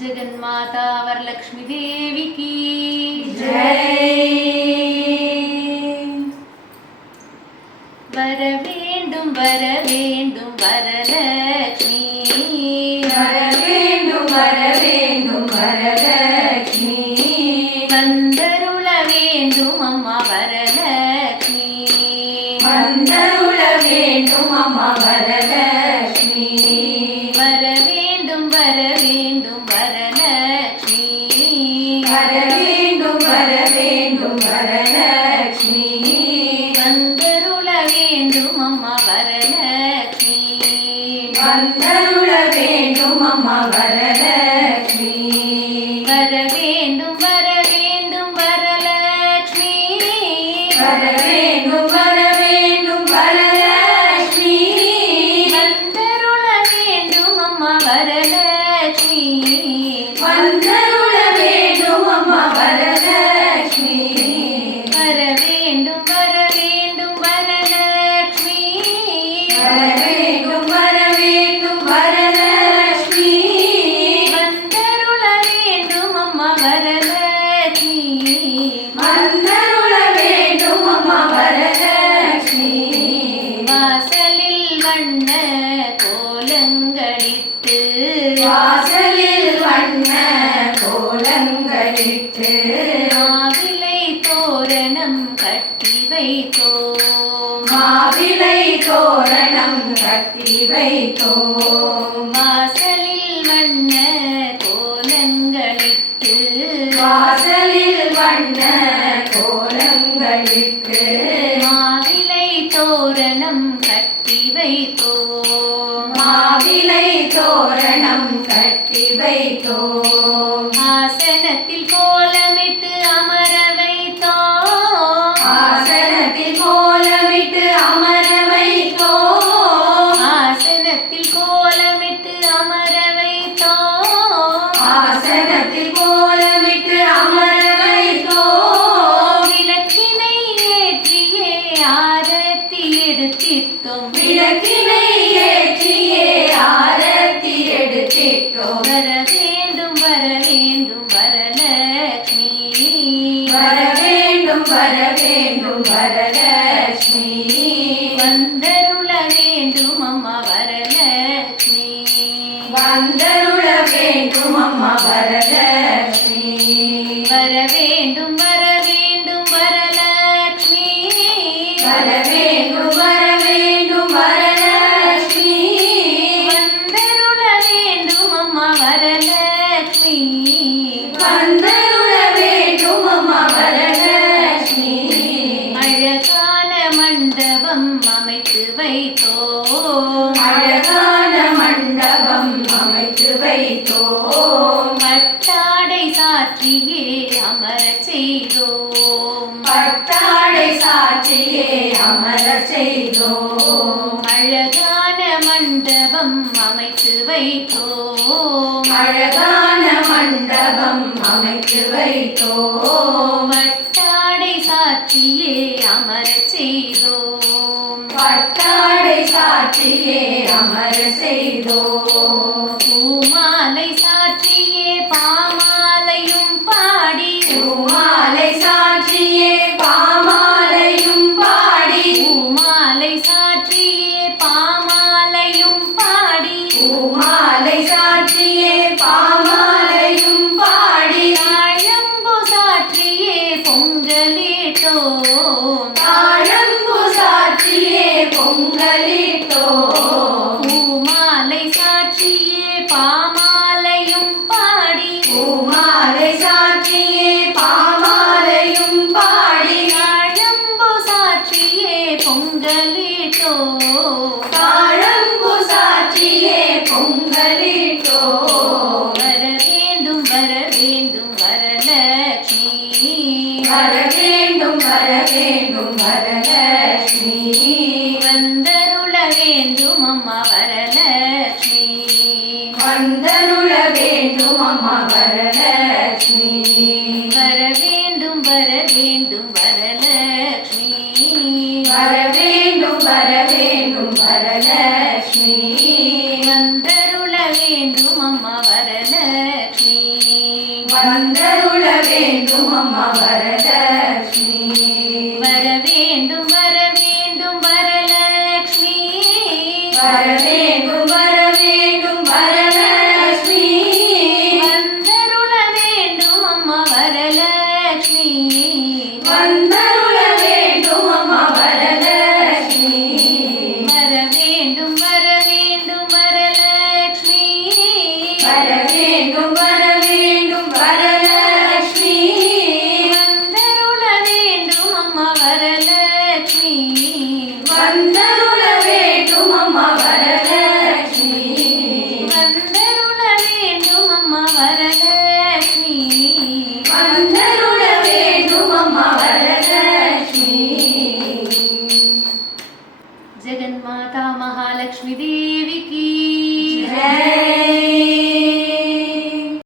जगन्माता वरलक्ष्मी देवी की जय। वरवेंडुम वरवेंडुम वरलक्ष्मी, वरवेंडुम वरवेंडुम वरलक्ष्मी, वंदरुळ वेंडुम अम्मा वरलक्ष्मी, वंदरुळ वेंडुम अम्मा वरलक्ष्मी, वरवेंडुम वरवेंडुम वरलक्ष्मी, वरवेंडुम वरवेंडुम वरलक्ष्मी, वंदरुळ वेंडुम अम्मा वरलक्ष्मी, वंदरुळ वेंडुम अम्मा वरलक्ष्मी, वरवेंडुम वरवेंडुम वरलक्ष्मी, वरवेंडुम वरवेंडुम वरलक्ष्मी, वंदरुळ वेंडुम अम्मा वरलक्ष्मी, वंदरुळ वेंडुम अम्मा वरलक्ष्मी, वरवेंडुम वरवेंडुम वरलक्ष्मी, वरवेंडुम वरवेंडुम वरलक्ष्मी, वंदरुळ वेंडुम अम्मा वरलक्ष्मी, वंदरुळ वेंडुम अम्मा वरलक्ष्मी, வாசலில் வண்ண கோலங்களிட்டு வாசலில் வண்ண கோலங்களிட்டு மாவிலை தோரணம் கட்டி வைத்தோம், மாவிலை தோரணம் கட்டி வைத்தோம், வாசலில் வண்ண கோலங்களிட்டு வாசலில் வண்ண கோலங்களிட்டு மாவிலை தோரணம் கட்டி வைத்தோம், மாவிலை தோரணம் கட்டி வைத்தோம், ஆசனத்தில் கோலமிட்டு அமர வைத்தோம், ஆசனத்தில் கோலமிட்டு அமர வைத்தோம், ஆசனத்தில் கோலமிட்டு அமர வைத்தோம், ஆசனத்தில் கோலமிட்டு அமர வைத்தோம், விளக்கினை ஏற்றியே ஆரத்தி எடுத்திட்டோம், விளக்கினை ஏற்றியே ஆரத்தி எடுத்திட்டோம், வரவேண்டும் வரவேண்டும் வரலக்ஷ்மி, வரவேண்டும் வரவேண்டும் வரலக்ஷ்மி, வந்தருள வேண்டும் அம்மா வரலக்ஷ்மி, வந்தருள வேண்டும் அம்மா வரலக்ஷ்மி, வரவேண்டும் வரவேண்டும் வரலக்ஷ்மி, வரவேண்டும் வரவேண்டும் வரலக்ஷ்மி, வந்தருள வேண்டும் அம்மா வரலக்ஷ்மி, வந்தருள வேண்டும் அம்மா வரலக்ஷ்மி, அழகான மண்டபம் அமைத்து வைத்தோம், அழகான மண்டபம் அமைத்து வைத்தோம், பட்டாடை சாற்றியே அமரச் செய்தோம், பட்டாடை சாற்றியே அமரச் செய்தோம், அழகான மண்டபம் அமைத்து வைத்தோம், அழகான மண்டபம் அமைத்து வைத்தோம், பட்டாடை சாற்றியே அமரச் செய்தோம், பட்டாடை சாற்றியே அமரச் செய்தோம், பூமாலை சாற்றியே பாமாலையும் பாடி, பூமாலை சாற்றியே பாமாலையும் பாடி, பூமாலை சாற்றியே பாமாலையும் பாடி, பூமாலை சாற்றியே பாமாலையும் பாடி, தாழம்பு சாற்றியே பொங்கலிட்டோம், தாழம்பு சாற்றியே பொங்கலிட்டோம், பூமாலை சாற்றியே பாமாலையும் பாடி, பூமாலை சாற்றியே பாமாலையும் பாடி, தாழம்பு சாற்றியே பொங்கலிட்டோம், தாழம்பு சாற்றியே பொங்கலிட்டோம், வரவேண்டும் வரவேண்டும் வரலக்ஷ்மி, வரவேண்டும் வரவேண்டும் வரலக்ஷ்மி, வந்தருள வேண்டும் அம்மா வரலக்ஷ்மி, வந்தருள வேண்டும் அம்மா வரலக்ஷ்மி, வரவேண்டும் வரவேண்டும் வரலக்ஷ்மி, வரவேண்டும் வரவேண்டும் வரலக்ஷ்மி, வந்தருள வேண்டும் அம்மா வரலக்ஷ்மி, வந்தருள வேண்டும் அம்மா வரலட்சுமி. வர வேண்டும் வர வேண்டும் வரலக்ஷ்மி வர வேண்டும்